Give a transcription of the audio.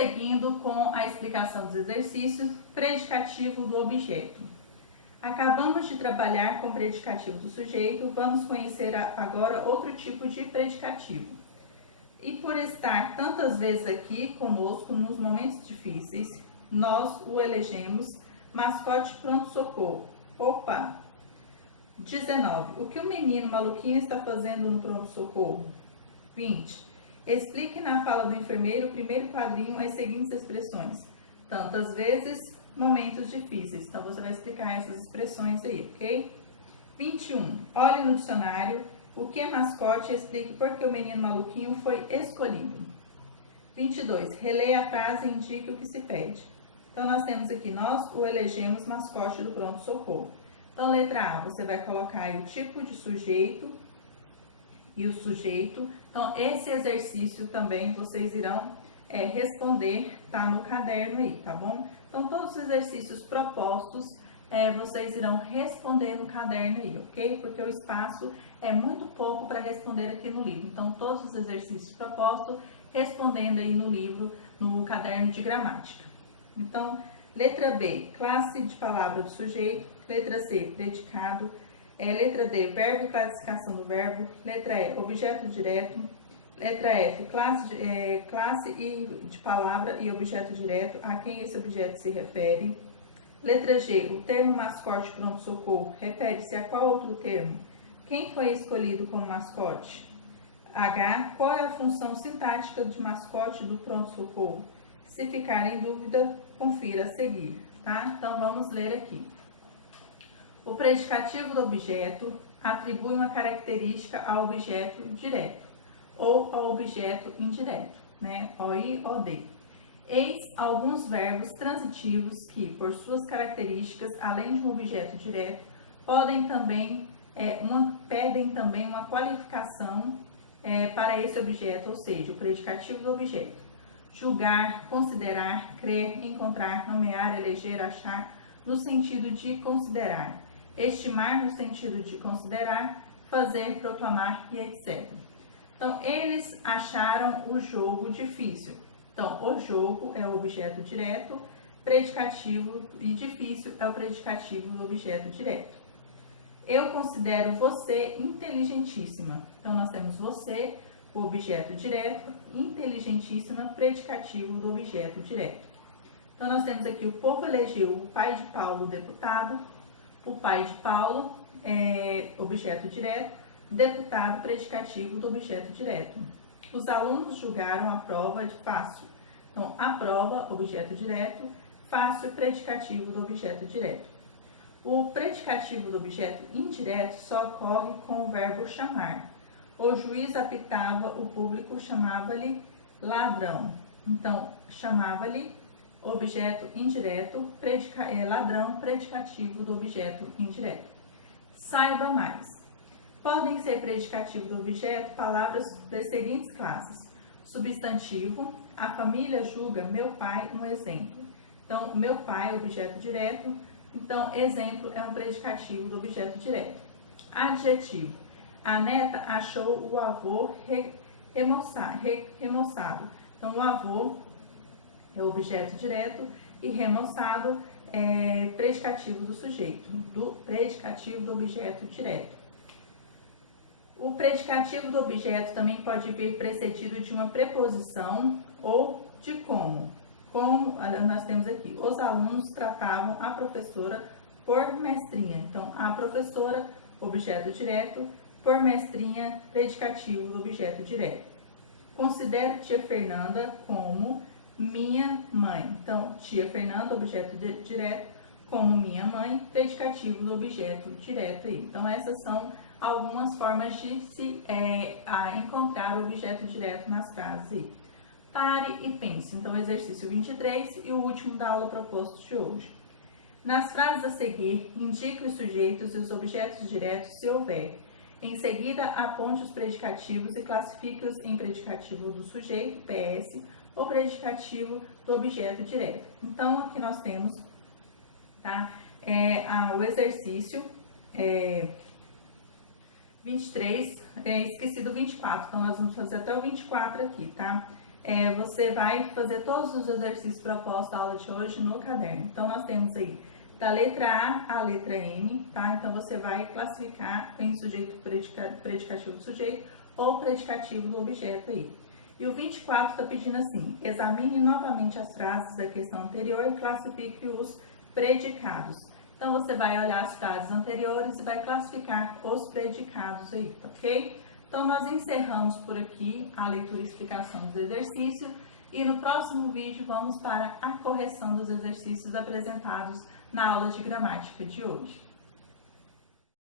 Prosseguindo com a explicação dos exercícios, predicativo do objeto. Acabamos de trabalhar com o predicativo do sujeito, vamos conhecer agora outro tipo de predicativo. E por estar tantas vezes aqui conosco nos momentos difíceis, nós o elegemos mascote pronto-socorro. Opa! 19. O que o menino maluquinho está fazendo no pronto-socorro? 20. Explique na fala do enfermeiro, o primeiro quadrinho, as seguintes expressões. Tantas vezes, momentos difíceis. Então, você vai explicar essas expressões aí, ok? 21. Olhe no dicionário o que é mascote e explique por que o menino maluquinho foi escolhido. 22. Releia a frase e indique o que se pede. Então, nós temos aqui, nós o elegemos mascote do pronto-socorro. Então, letra A, você vai colocar aí o tipo de sujeito e o sujeito. Então, esse exercício também vocês irão responder, tá no caderno aí, tá bom? Então, todos os exercícios propostos, vocês irão responder no caderno aí, ok? Porque o espaço é muito pouco para responder aqui no livro. Então, todos os exercícios propostos, respondendo aí no livro, no caderno de gramática. Então, letra B, classe de palavra do sujeito. Letra C, predicado. Letra D, verbo e classificação do verbo. Letra E, objeto direto. Letra F, classe de palavra e objeto direto, a quem esse objeto se refere. Letra G, o termo mascote pronto-socorro refere-se a qual outro termo? Quem foi escolhido como mascote? H, qual é a função sintática de mascote do pronto-socorro? Se ficar em dúvida, confira a seguir, tá? Então, vamos ler aqui. O predicativo do objeto atribui uma característica ao objeto direto ou ao objeto indireto, né? OI, OD. Eis alguns verbos transitivos que, por suas características, além de um objeto direto, pedem também uma qualificação para esse objeto, ou seja, o predicativo do objeto. Julgar, considerar, crer, encontrar, nomear, eleger, achar, no sentido de considerar. Estimar, no sentido de considerar, fazer, proclamar e etc. Então, eles acharam o jogo difícil. Então, o jogo é o objeto direto, predicativo e difícil é o predicativo do objeto direto. Eu considero você inteligentíssima. Então, nós temos você, o objeto direto, inteligentíssima, predicativo do objeto direto. Então, nós temos aqui o povo elegeu o pai de Paulo deputado, o pai de Paulo é objeto direto, deputado predicativo do objeto direto. Os alunos julgaram a prova de fácil. Então, a prova, objeto direto, fácil, predicativo do objeto direto. O predicativo do objeto indireto só ocorre com o verbo chamar. O juiz apitava, o público chamava-lhe ladrão. Então, chamava-lhe objeto indireto, ladrão, predicativo do objeto indireto. Saiba mais. Podem ser predicativo do objeto palavras das seguintes classes. Substantivo, a família julga meu pai um exemplo. Então, meu pai é objeto direto, então exemplo é um predicativo do objeto direto. Adjetivo, a neta achou o avô remoçado. Então, o avô é objeto direto e remoçado é predicativo do sujeito, do predicativo do objeto direto. O predicativo do objeto também pode vir precedido de uma preposição ou de como. Como nós temos aqui, os alunos tratavam a professora por mestrinha. Então, a professora, objeto direto, por mestrinha, predicativo do objeto direto. Considero tia Fernanda como minha mãe. Então, tia Fernanda, objeto direto, como minha mãe, predicativo do objeto direto aí. Então, essas são algumas formas de se encontrar o objeto direto nas frases aí. Pare e pense. Então, exercício 23 e o último da aula proposto de hoje. Nas frases a seguir, indique os sujeitos e os objetos diretos se houver. Em seguida, aponte os predicativos e classifique-os em predicativo do sujeito, PS, ou predicativo do objeto direto. Então, aqui nós temos, tá, o exercício 23, esqueci do 24, então nós vamos fazer até o 24 aqui, tá? você vai fazer todos os exercícios propostos da aula de hoje no caderno. Então, nós temos aí da letra A à letra M, tá? Então, você vai classificar em sujeito predicativo do sujeito ou predicativo do objeto aí. E o 24 está pedindo assim: examine novamente as frases da questão anterior e classifique os predicados. Então, você vai olhar as frases anteriores e vai classificar os predicados aí, ok? Então, nós encerramos por aqui a leitura e explicação dos exercícios e no próximo vídeo vamos para a correção dos exercícios apresentados na aula de gramática de hoje.